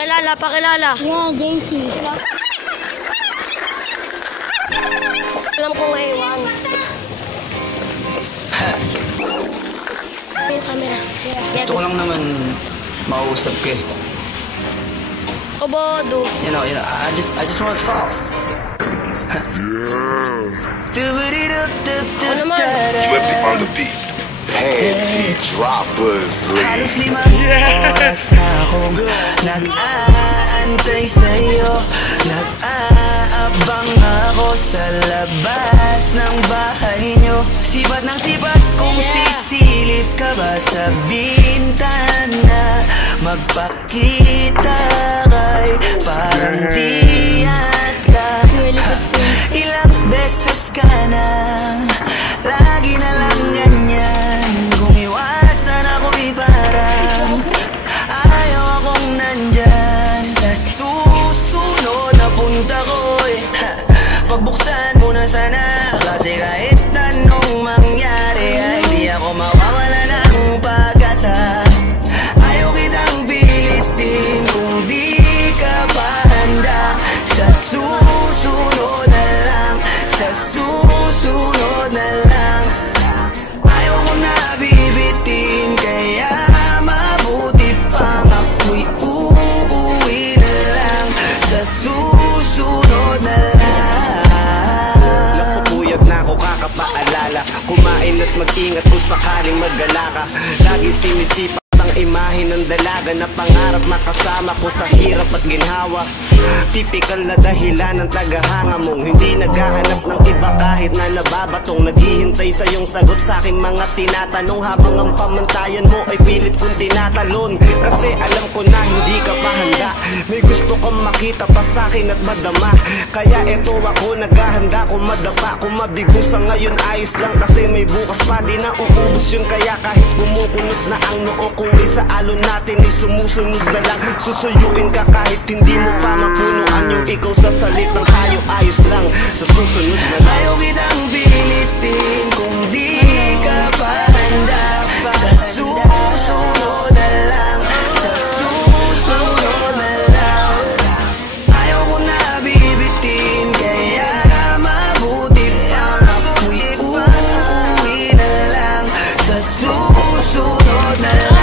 Pakilala, pakilala. Yeah, JC. Alam ko ngayon. Yung camera. Gusto ko lang naman mausap ka eh. Kobodo. You know, I just want to talk. Swiftly on the beat. Panty droppers, Halos 5 oras na akong nag-aantay sa'yo. Nag-aabang ako sa labas ng bahay nyo. Sibat ng sibat kung sisilip ka ba sa bintana. Magpakita kay parang di ata. Ilang beses ka na, lagi na lang ganyan. Gumiwasan ako parang ayaw akong nandyan. Sa susunod na punta ko pagbuksan mo na sana. Kasi kahit anong mangyari ay di ako mawawala ng pag-asa. Ayaw kitang pilitin kung di ka pa handa. Sa susunod na lang, sa susunod na lang. Ayaw ko na bibitin, kaya mabuti pang ako'y uuwi na lang. Sa susunod na lang. Napupuyat na ako kakapaalala. Kumain at mag-ingat kung sakaling magala ka. Lagi sinisipa ang imahe ng dalaga na pangarap makasama ko sa hirap at ginhawa. Typical na dahilan ng tagahanga mong hindi naghahanap ng iba kahit na nababatong. Naghihintay sa iyong sagot sa aking mga tinatanong habang ang pamantayan mo ay pilit kong tinatalon. Kasi alam ko na hindi ka pa handa. May gusto kang makita pa sa akin at madama. Kaya eto ako naghahanda kung madapa. Kung mabigo sa ngayon ayos lang kasi may bukas pa. Di na uubos yun kaya kahit bumukunot na ang noo ko sa alon natin ay sumusunod na lang. Susuyuin ka kahit hindi mo pa mapunuan yung ikaw sa salitang hayo. Ayos lang sa susunod na lang. Ayaw kitang pilitin kung di ka pa handa. Sa susunod na lang, sa susunod na lang. Ayaw ko na bibitin, kaya mabuti pang ako'y uuwi na lang. Sa susunod na lang.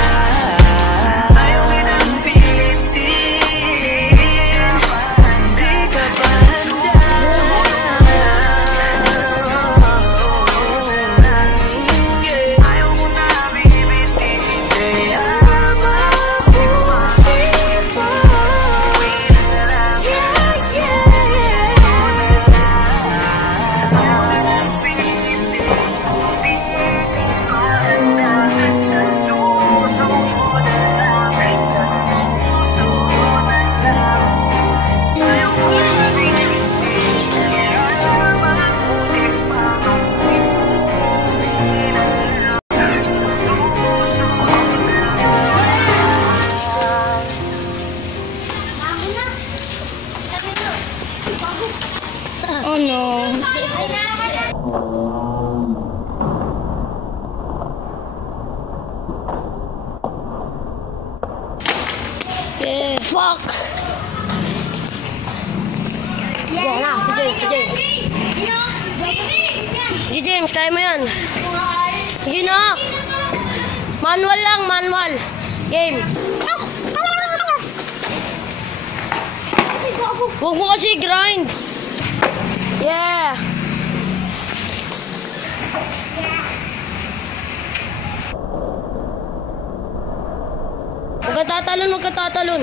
Oh no. Yeah, fuck. Yeah, na, si James, si James. Si James, kaya mo yan. Sige na. Manual lang, manual. Game. Huwag mo kasi grind. Yeah. Magkatatalon, magkatatalon.